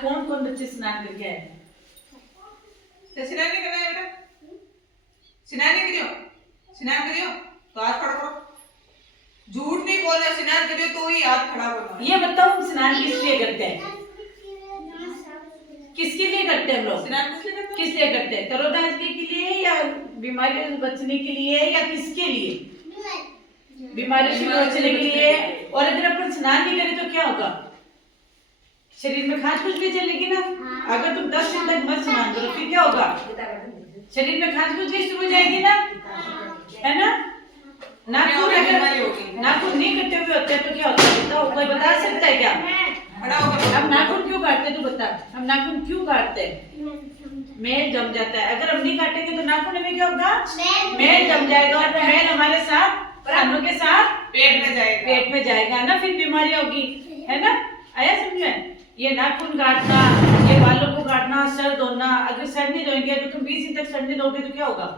कौन कौन बच्चे स्नान करके आए? स्नान नहीं करना है बेटा, स्नान नहीं करियो, स्नान करियो तो हाथ खड़ा करो, झूठ नहीं बोलना, स्नान करियो तो ही हाथ खड़ा करो। ये बताओ स्नान किस लिए करते हैं? किसके लिए करते हैं हम लोग स्नान? किस लिए करते हैं? तरोताजा के लिए या बीमारियों से बचने के लिए या किसके लिए? बीमारियों से बचने के लिए। और अगर अपन स्नान नहीं करें तो क्या होगा? शरीर में खाज कुछ भी चलेगी ना। अगर तुम 10 दिन तक मत स्नान करो फिर क्या होगा? शरीर में खाज कुछ शुरू हो जाएगी ना, है ना? नाखून अगर नाखून नहीं कटे हुए होते हैं तो क्या होता है बताओ, कोई बता सकता है क्या? हम नाखून क्यों काटते हैं तू बता, हम नाखून क्यों काटते हैं? मेल जम जाता है। अगर हम नहीं काटेंगे तो नाखून में क्या होगा? मेल जम जाएगा और मेल हमारे साथ प्राणों के साथ पेट में जाएगा ना, फिर बीमारी होगी, है ना? आया समझ में? ये नाखून काटना, ये बालों को काटना, सर धोना, अगर सर नहीं धोएंगे तो तुम 20 दिन तक सर नहीं धोगे तो क्या होगा?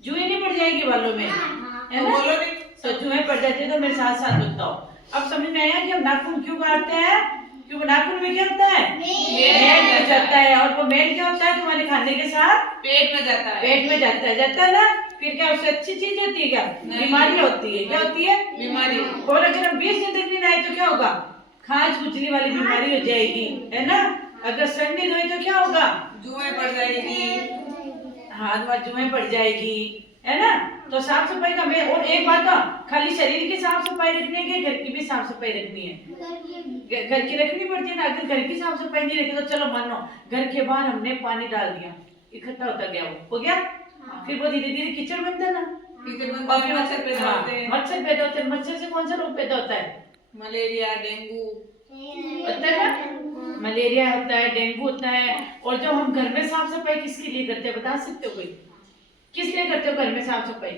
जुएं नहीं पड़ जाएगी बालों में, है ना? बोलो नहीं तो जुएं पड़ जाती है तो मेरे साथ साथ बताओ। अब समझ में आया कि हम नाखून क्यों काटते हैं? क्योंकि नाखून में क्या होता है? मेल में जाता है, और वो मेल क्या होता है? तुम्हारे खाने के साथ पेट में जाता है, पेट में जाता है ना। फिर क्या उससे अच्छी चीज होती है क्या? बीमारी होती है। क्या होती है? बीमारी। और अगर हम 20 दिन तक नहीं नहाए तो क्या होगा? खाज खुजली वाली बीमारी हो जाएगी, है ना? अगर सर नहीं धोई तो क्या होगा? जुएं पड़ जाएगी, हाथ में जुएं पड़ जाएगी, है ना? तो साफ सफाई का मैं, और एक बात, खाली शरीर की साफ सफाई रखनी है कि घर की भी साफ सफाई रखनी है? घर की रखनी पड़ती है ना। अगर घर की साफ सफाई नहीं रखी तो चलो मानो घर के बाहर हमने पानी डाल दिया, इकट्ठा होता गया, वो हो गया, फिर वो धीरे धीरे कीचड़ बनता है ना, मच्छर पैदा होते हैं। मच्छर पैदा होते हैं। मच्छर से कौन सा रोग पैदा होता है? मलेरिया, डेंगू होता है ना? मलेरिया होता है, डेंगू होता है। और जब हम घर में साफ सफाई किसके लिए करते हैं बता सकते हो कोई? किस लिए करते हो घर में साफ सफाई?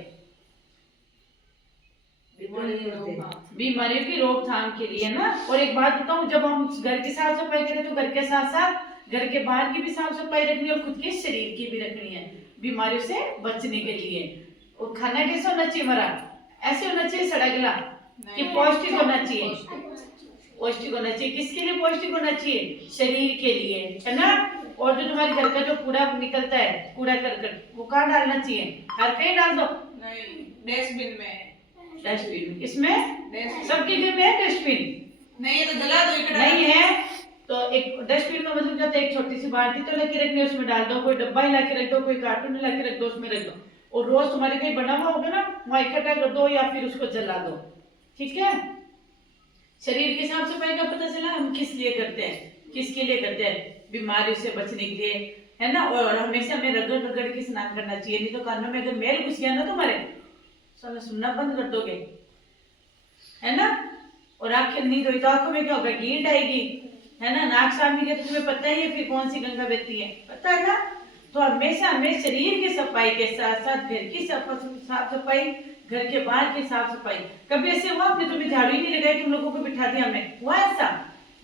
बीमारियों की रोकथाम के लिए ना। और एक बात बताऊं, जब हम घर की साफ सफाई करें तो घर के साथ साथ घर के बाहर की भी साफ सफाई रखनी है और खुद के शरीर की भी रखनी है, बीमारियों से बचने के लिए। और खाना कैसा होना चाहिए हमारा? ऐसे होना चाहिए सड़गला कि पौष्टिक होना चाहिए। पौष्टिक होना चाहिए। किसके लिए पौष्टिक होना चाहिए? शरीर के लिए, है ना? और जो तुम्हारे घर का जो कूड़ा निकलता है, कूड़ा करकट, वो कहाँ डालना चाहिए? हर कहीं डाल दो? नहीं, डस्टबिन में। डस्टबिन किसमें? सबके घर में है डस्टबिन? नहीं है तो जला दो। नहीं है तो एक डस्टबिन का मतलब क्या होता है? एक छोटी सी बाल्टी तो लेके रखनी है, उसमें डाल दो, कोई डब्बा ही लाके रख दो, कोई कार्टून ला के रख दो, उसमें रख दो। और रोज तुम्हारे कहीं बना हुआ होगा ना, वहाँ इकट्ठा कर दो या फिर उसको जला दो, ठीक है? शरीर की साफ सफाई का पता चला हम किस लिए करते हैं, किसके लिए करते हैं? बीमारियों से बचने के लिए, है ना? और हमेशा हमें रगड़ रगड़ के स्नान करना चाहिए, नहीं तो कानों में अगर मैल घुस गया ना तुम्हारे, साला सुनना बंद कर दोगे, है ना? और आंखें नहीं धोई तो आंखों में क्या होगा? कीट आएगी, है ना? नाक साफ नहीं किया तो तुम्हें पता ही है फिर कौन सी गंगा बहती है, पता है ना? तो हमेशा हमें शरीर की सफाई के साथ साथ घर की साफ सफाई, घर के बाहर की साफ सफाई। कभी ऐसे हुआ आपने तुम्हें झाड़ू ही नहीं लगाई, तुम लोगों को बिठा दिया हमें? हुआ ऐसा?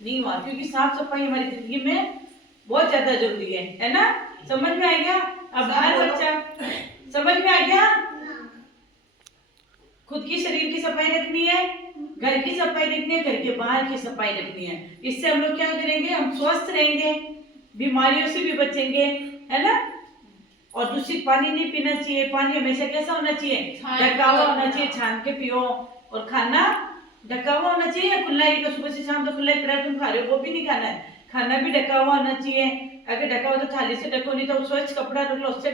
नहीं हुआ, क्योंकि साफ सफाई हमारी जिंदगी में बहुत ज्यादा जरूरी है ना? समझ में आ गया? अब हर बच्चा समझ में आ गया? खुद की शरीर की सफाई रखनी है, घर की सफाई रखनी है, घर के बाहर की सफाई रखनी है। इससे हम लोग क्या करेंगे? हम स्वस्थ रहेंगे, बीमारियों से भी बचेंगे, है ना? और दूषित पानी नहीं पीना चाहिए। पानी हमेशा कैसा होना चाहिए? ढका हुआ होना चाहिए, छान के पियो। और खाना ढका हुआ होना चाहिए या खुला ही? तो सुबह से शाम तो खुला ही पड़ा तुम खा रहे हो, वो भी नहीं खाना है। खाना भी ढका हुआ होना चाहिए। अगर ढका हुआ तो थाली से ढको, नहीं तो स्वच्छ कपड़ा रख लो उससे